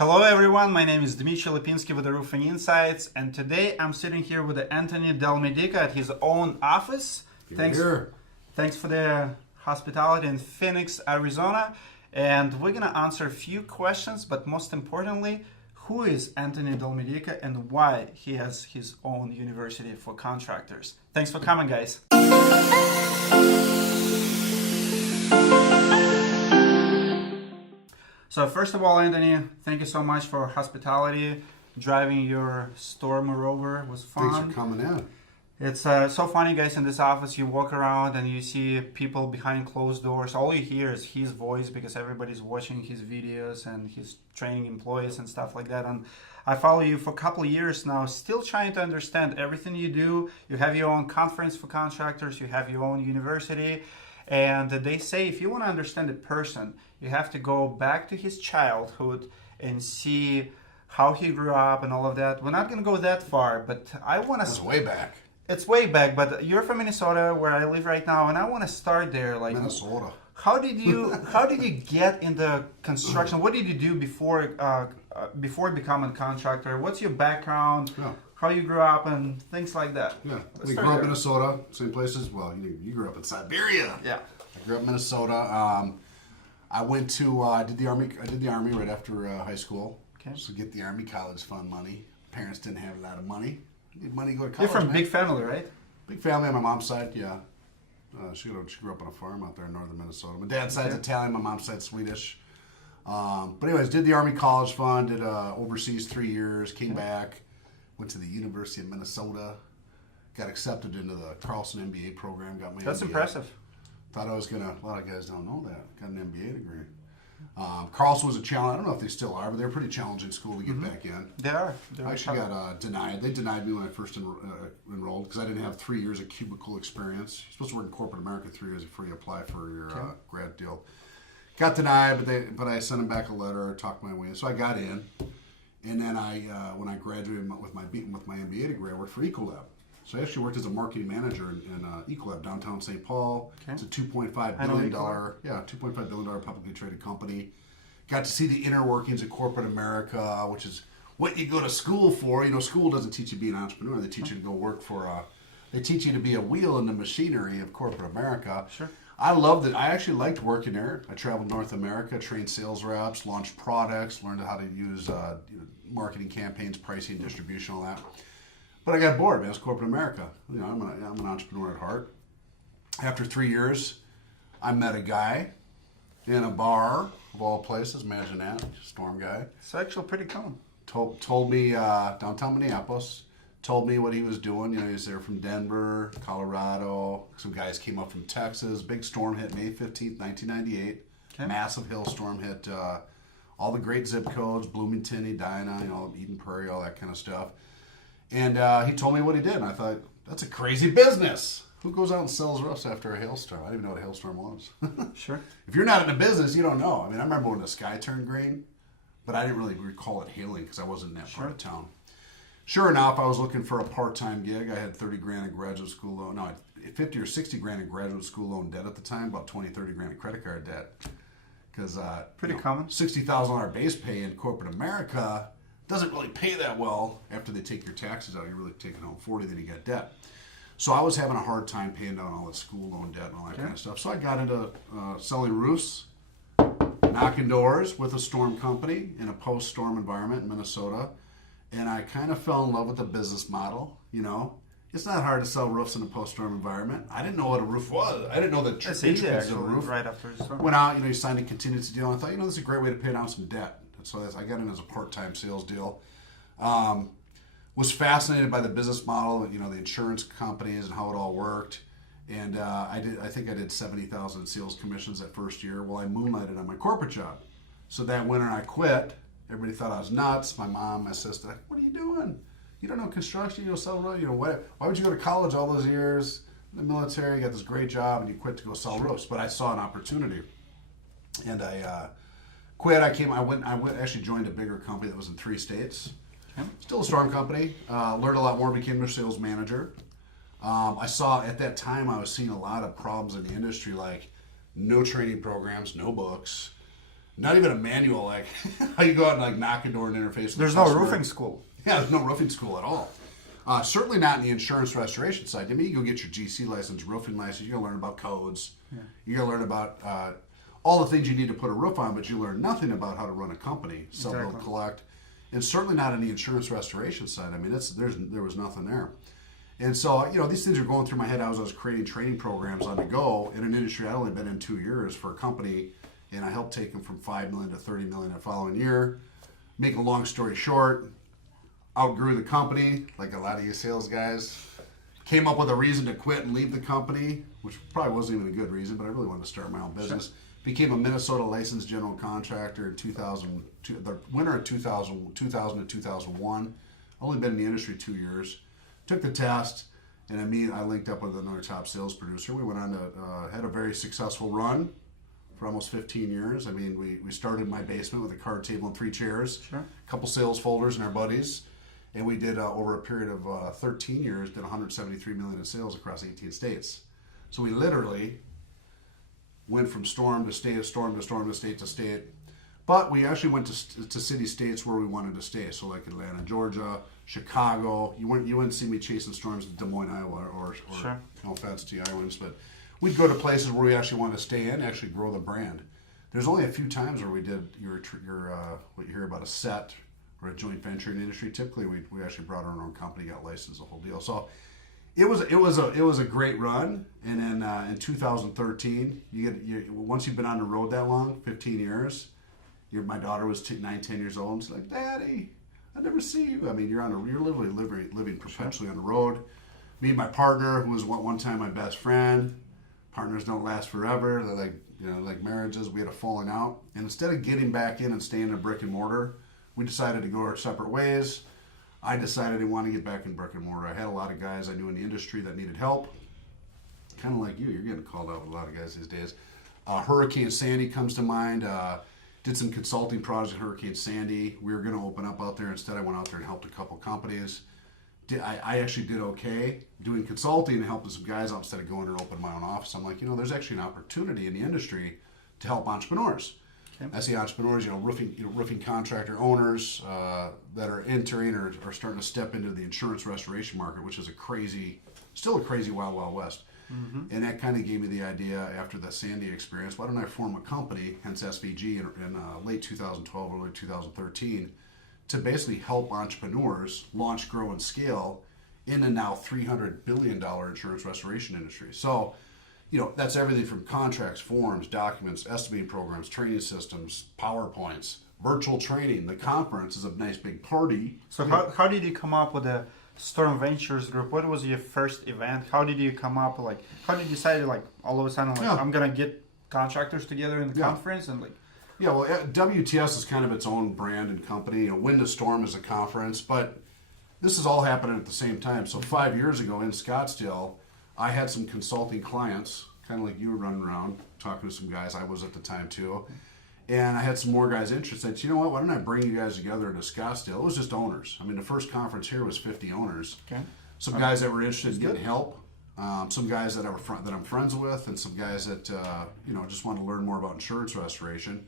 Hello everyone, my name is Dmitry Lipinskiy with the Roofing Insights, and today I'm sitting here with Anthony Delmedico at his own office. Thanks for the hospitality in Phoenix, Arizona. And we're going to answer a few questions, but most importantly, who is Anthony Delmedico and why he has his own university for contractors. Thanks for coming, guys. So first of all, Anthony, thank you so much for hospitality. Driving your Storm Rover was fun. Thanks for coming in. It's so funny, guys, in this office. You walk around and you see people behind closed doors. All you hear is his voice because everybody's watching his videos and he's training employees and stuff like that. And I follow you for a couple of years now, still trying to understand everything you do. You have your own conference for contractors. You have your own university. And they say if you want to understand a person, you have to go back to his childhood and see how he grew up and all of that. We're not going to go that far, but I want to... It's way back. It's way back, but you're from Minnesota, where I live right now, and I want to start there. Like Minnesota. How did you get into construction? What did you do before becoming a contractor? What's your background? Yeah. How you grew up and things like that. Yeah, we grew up in Minnesota, same places. Well, you grew up in Siberia. Yeah, I grew up in Minnesota. I went to I did the army right after high school. Okay. So get the Army college fund money. Parents didn't have a lot of money. Need money to go to college. You're from big family, right? Big family on my mom's side. Yeah, she grew up on a farm out there in northern Minnesota. My dad's side's Italian. My mom's side's Swedish. But anyways, did the Army college fund. Did overseas 3 years. Came back. Went to the University of Minnesota, got accepted into the Carlson MBA program, got my That's MBA. impressive. Thought I was going to, a lot of guys don't know that, got an MBA degree. Carlson was a challenge, I don't know if they still are, but they're a pretty challenging school to get back in. They are. I actually got denied. They denied me when I first enrolled because I didn't have 3 years of cubicle experience. You're supposed to work in corporate America 3 years before you apply for your grad deal. Got denied, but I sent them back a letter, talked my way in. So I got in. And then when I graduated with my MBA degree, I worked for Ecolab. So I actually worked as a marketing manager in Ecolab, downtown St. Paul. Okay. It's a $2.5 billion publicly traded company. Got to see the inner workings of corporate America, which is what you go to school for. You know, school doesn't teach you to be an entrepreneur. They teach you to go work for. They teach you to be a wheel in the machinery of corporate America. Sure. I loved it. I actually liked working there. I traveled North America, trained sales reps, launched products, learned how to use marketing campaigns, pricing, distribution, all that. But I got bored, man. It's corporate America. You know, I'm an entrepreneur at heart. After 3 years, I met a guy in a bar of all places. Imagine that, Storm guy. It's actually pretty common. Told me downtown Minneapolis. Told me what he was doing. You know, he was there from Denver, Colorado. Some guys came up from Texas. Big storm hit May 15th, 1998. Okay. Massive hailstorm hit all the great zip codes, Bloomington, Edina, you know, Eden Prairie, all that kind of stuff. And he told me what he did, and I thought, that's a crazy business. Who goes out and sells roofs after a hailstorm? I didn't even know what a hailstorm was. Sure. If you're not in the business, you don't know. I mean, I remember when the sky turned green, but I didn't really recall it hailing because I wasn't in that part of town. Sure enough, I was looking for a part-time gig. I had 30 grand in graduate school loan. No, I had 50 or 60 grand in graduate school loan debt at the time, about 20, 30 grand in credit card debt. Because pretty common. $60,000 base pay in corporate America doesn't really pay that well. After they take your taxes out, you're really taking home 40, then you got debt. So I was having a hard time paying down all that school loan debt and all that kind of stuff. So I got into selling roofs, knocking doors with a storm company in a post-storm environment in Minnesota. And I kind of fell in love with the business model, you know. It's not hard to sell roofs in a post-storm environment. I didn't know what a roof was. I didn't know the intricacies of a roof. Right after the storm. Went out, you know, you signed a contingency deal. And I thought, you know, this is a great way to pay down some debt. So I got in as a part-time sales deal. Was fascinated by the business model, you know, the insurance companies and how it all worked. And I think I did 70,000 sales commissions that first year while I moonlighted on my corporate job. So that winter I quit. Everybody thought I was nuts. My mom, my sister, like, what are you doing? You don't know construction, you don't sell roofs. You know, why would you go to college all those years, in the military, you got this great job, and you quit to go sell roofs? But I saw an opportunity. And I quit. I actually joined a bigger company that was in 3 states. Okay. Still a storm company. Learned a lot more, became their sales manager. I saw, at that time, I was seeing a lot of problems in the industry, like no training programs, no books. Not even a manual, like how you go out and like knock a door and interface with There's the no customer. roofing school. Yeah, there's no roofing school at all. Certainly not in the insurance restoration side. I mean, you go get your GC license, roofing license, you're going to learn about codes. Yeah. You're going to learn about all the things you need to put a roof on, but you learn nothing about how to run a company, sell, build, collect. And certainly not in the insurance restoration side. I mean, there was nothing there. And so, these things are going through my head as I was creating training programs on the go in an industry I'd only been in 2 years for a company, and I helped take them from $5 million to $30 million the following year. Make a long story short, outgrew the company, like a lot of you sales guys. Came up with a reason to quit and leave the company, which probably wasn't even a good reason, but I really wanted to start my own business. Sure. Became a Minnesota licensed general contractor in 2002, the winter of 2000 to 2001. Only been in the industry 2 years. Took the test, and I linked up with another top sales producer. We went on to had a very successful run for almost 15 years. I mean, we started in my basement with a card table and 3 chairs, sure. A couple sales folders and our buddies, and we did over a period of 13 years, did 173 million in sales across 18 states. So we literally went from storm to state, storm to storm to state to state. But we actually went to city states where we wanted to stay. So like Atlanta, Georgia, Chicago. You wouldn't see me chasing storms in Des Moines, Iowa, or sure. No offense to Iowans, but we'd go to places where we actually want to stay in, actually grow the brand. There's only a few times where we did what you hear about a set or a joint venture in the industry. Typically, we actually brought our own company, got licensed, the whole deal. So it was a great run. And then in 2013, once you've been on the road that long, 15 years. My daughter was 9, 10 years old, and she's like, "Daddy, I never see you." I mean, you're literally living perpetually on the road. Me and my partner, who was one time my best friend. Partners don't last forever. They're like marriages. We had a falling out, and instead of getting back in and staying in brick and mortar, we decided to go our separate ways. I decided I wanted to get back in brick and mortar. I had a lot of guys I knew in the industry that needed help. Kind of like you. You're getting called out with a lot of guys these days. Hurricane Sandy comes to mind. Did some consulting projects in Hurricane Sandy. We were going to open up out there. Instead, I went out there and helped a couple companies. I actually did okay doing consulting and helping some guys out instead of going and opening my own office. I'm like, there's actually an opportunity in the industry to help entrepreneurs. Okay. I see entrepreneurs, roofing contractor owners that are entering or starting to step into the insurance restoration market, which is still a crazy wild, wild west. Mm-hmm. And that kind of gave me the idea after the Sandy experience. Why don't I form a company, hence SVG, in late 2012, early 2013, to basically help entrepreneurs launch, grow, and scale in the now $300 billion insurance restoration industry. So, that's everything from contracts, forms, documents, estimating programs, training systems, PowerPoints, virtual training. The conference is a nice big party. So how did you come up with the Storm Ventures group? What was your first event? How did you come up? How did you decide all of a sudden I'm gonna get contractors together in the conference and Yeah, well, WTS is kind of its own brand and company. Wind to Storm is a conference, but this is all happening at the same time. So 5 years ago in Scottsdale, I had some consulting clients, kind of like you were running around talking to some guys. I was at the time too. And I had some more guys interested. You know what? Why don't I bring you guys together to Scottsdale? It was just owners. I mean, the first conference here was 50 owners. Okay. Some guys that were interested in getting help. Some guys that I'm friends with, and some guys that just want to learn more about insurance restoration.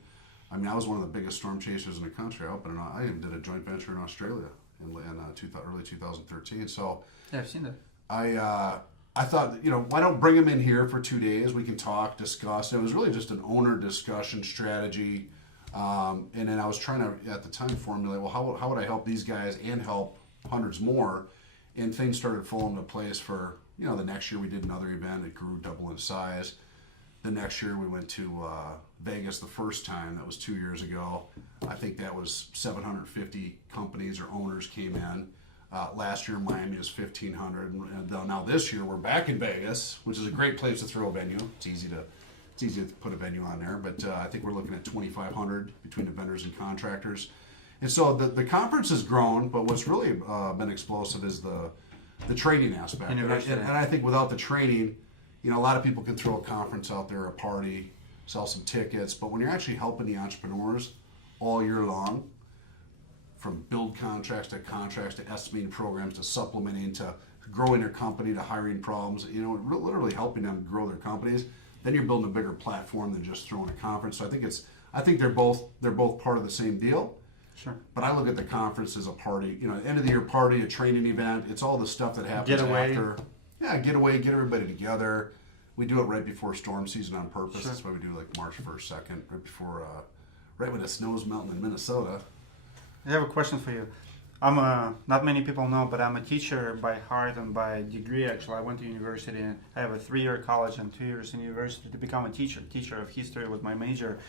I mean, I was one of the biggest storm chasers in the country. I even did a joint venture in Australia in early 2013. So yeah, I've seen that. I thought, why don't bring them in here for 2 days? We can talk, discuss. And it was really just an owner discussion strategy. And then I was trying to, at the time, formulate, well, how would I help these guys and help hundreds more? And things started falling into place for, the next year we did another event. It grew double in size. The next year we went to Vegas the first time. That was 2 years ago. I think that was 750 companies or owners came in. Last year Miami was 1,500, and now this year we're back in Vegas, which is a great place to throw a venue. It's easy to put a venue on there, but I think we're looking at 2,500 between the vendors and contractors. And so the conference has grown, but what's really been explosive is the training aspect. And I think without the training, a lot of people can throw a conference out there, a party, sell some tickets, but when you're actually helping the entrepreneurs all year long, from build contracts to estimating programs to supplementing to growing their company to hiring problems, literally helping them grow their companies, then you're building a bigger platform than just throwing a conference. So I think I think they're both part of the same deal. Sure. But I look at the conference as a party, end of the year party, a training event. It's all the stuff that happens after. Yeah, get away, get everybody together. We do it right before storm season on purpose. Sure. That's why we do like March 1st, 2nd, right before, right when the snow's melting in Minnesota. I have a question for you. Not many people know, but I'm a teacher by heart and by degree. Actually, I went to university. And I have a 3-year college and 2 years in university to become a teacher of history with my major.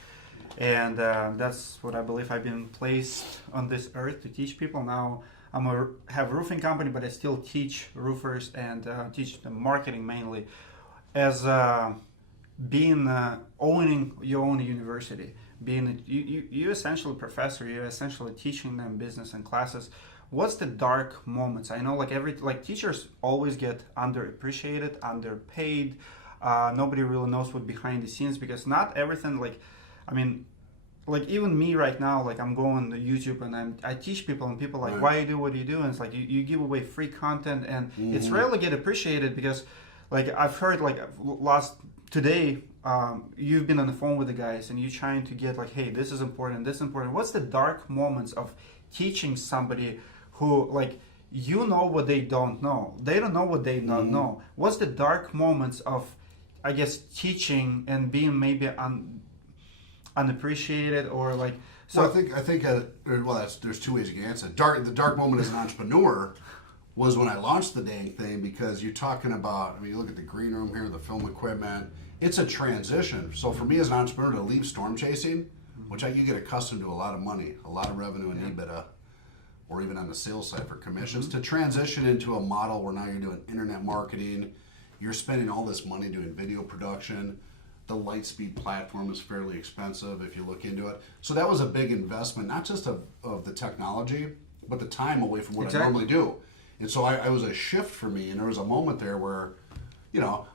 And that's what I believe. I've been placed on this earth to teach people. Now have a roofing company, but I still teach roofers and teach them marketing mainly. As being owning your own university, being you essentially professor, you're essentially teaching them business and classes. What's the dark moments? I know like teachers always get underappreciated, underpaid. Nobody really knows what behind the scenes, because not everything like even me right now, like I'm going to YouTube and I teach people, and people like, why you do what you do? And it's like you give away free content, and it's rarely get appreciated, because like I've heard like today, you've been on the phone with the guys and you're trying to get like, hey, this is important, this is important. What's the dark moments of teaching somebody who like, what they don't know? They don't know what they don't know. What's the dark moments of, I guess, teaching and being maybe unappreciated, or like? So well, I think there's two ways you can answer. The dark moment as an entrepreneur was when I launched the dang thing, because you're talking about, you look at the green room here, the film equipment, it's a transition. So for me as an entrepreneur to leave storm chasing, which you get accustomed to a lot of money, a lot of revenue in EBITDA, or even on the sales side for commissions, to transition into a model where now you're doing internet marketing, you're spending all this money doing video production. The Lightspeed platform is fairly expensive if you look into it. So that was a big investment, not just of the technology, but the time away from what I normally do. And so I was a shift for me, and there was a moment there where,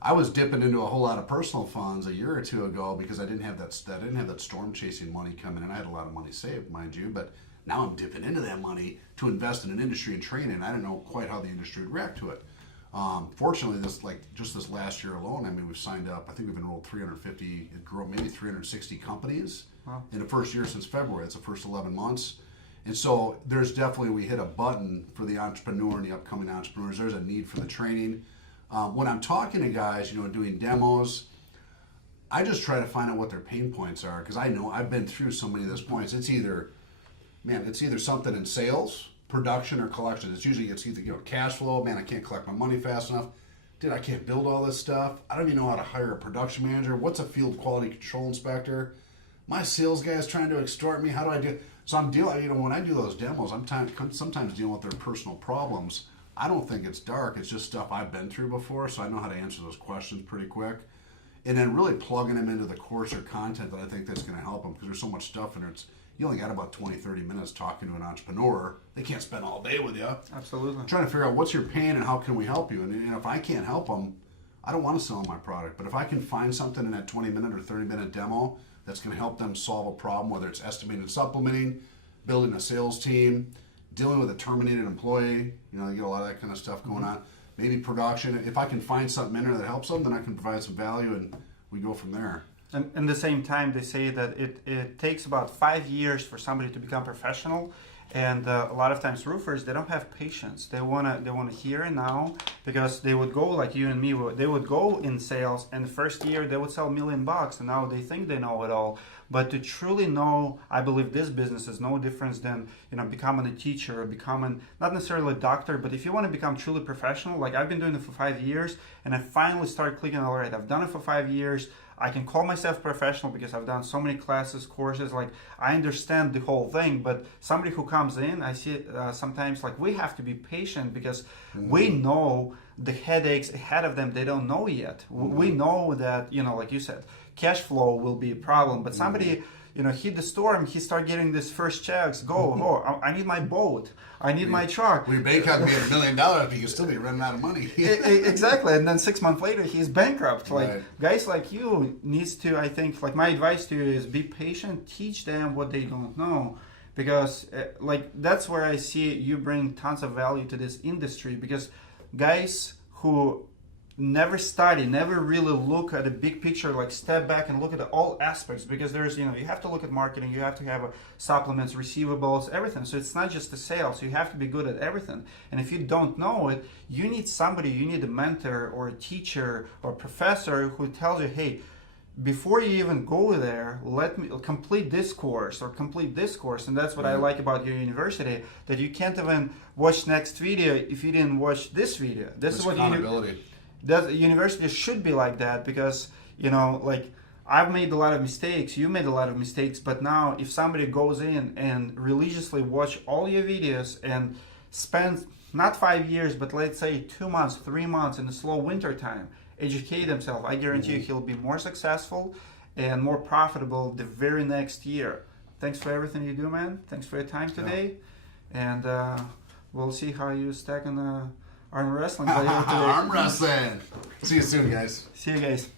I was dipping into a whole lot of personal funds a year or two ago because I didn't have that storm chasing money coming in. I had a lot of money saved, mind you, but now I'm dipping into that money to invest in an industry and training. I don't know quite how the industry would react to it. Fortunately, just this last year alone, we've signed up, I think we've enrolled 350, it grew up maybe 360 companies in the first year since February. It's the first 11 months. And so there's definitely, we hit a button for the entrepreneur and the upcoming entrepreneurs. There's a need for the training. When I'm talking to guys, doing demos, I just try to find out what their pain points are, because I know I've been through so many of those points. It's either something in sales, production, or collection. It's either cash flow. Man, I can't collect my money fast enough. Dude, I can't build all this stuff. I don't even know how to hire a production manager. What's a field quality control inspector? My sales guy is trying to extort me. How do I do? So I'm dealing, when I do those demos, I'm sometimes dealing with their personal problems. I don't think it's dark. It's just stuff I've been through before, so I know how to answer those questions pretty quick. And then really plugging them into the course or content that I think that's going to help them, because there's so much stuff in there. You only got about 20, 30 minutes talking to an entrepreneur. They can't spend all day with you. Absolutely. Trying to figure out what's your pain and how can we help you. And if I can't help them, I don't want to sell them my product. But if I can find something in that 20-minute or 30-minute demo that's going to help them solve a problem, whether it's estimating and supplementing, building a sales team, dealing with a terminated employee, you get a lot of that kind of stuff going on. Maybe production. If I can find something in there that helps them, then I can provide some value, and we go from there. And at the same time, they say that it takes about 5 years for somebody to become professional. And a lot of times roofers, they don't have patience. They wanna here and now, because they would go like you and me. They would go in sales, and the first year they would sell $1 million, and now they think they know it all. But to truly know, I believe this business is no different than becoming a teacher or becoming not necessarily a doctor. But if you want to become truly professional, like I've been doing it for 5 years, and I finally started clicking. All right, I've done it for 5 years. I can call myself professional because I've done so many classes, courses, like I understand the whole thing. But somebody who comes in, I see sometimes like we have to be patient, because we know the headaches ahead of them they don't know yet. We know that, like you said, cash flow will be a problem. But somebody, hit the storm, he start getting this first checks, I need my boat, I need my truck. Your bank account can be $1 million, but you can still be running out of money. Exactly. And then 6 months later, he's bankrupt. Like right. Guys like you needs to, I think, like my advice to you is be patient, teach them what they don't know. Because that's where I see you bring tons of value to this industry, because guys who never study, never really look at a big picture, like step back and look at all aspects, because there's, you have to look at marketing, you have to have supplements, receivables, everything. So it's not just the sales, you have to be good at everything. And if you don't know it, you need somebody, you need a mentor or a teacher or a professor who tells you, hey, before you even go there, let me complete this course or complete this course. And that's what I like about your university, that you can't even watch next video if you didn't watch this video. This is what university should be like that, because like I've made a lot of mistakes, you made a lot of mistakes, but now if somebody goes in and religiously watch all your videos and spend not 5 years, but let's say 2 months, 3 months in the slow winter time, educate himself, I guarantee you he'll be more successful and more profitable the very next year. Thanks for everything you do, man. Thanks for your time today. And we'll see how you stack in the arm wrestling. Arm wrestling. See you soon, guys. See you guys.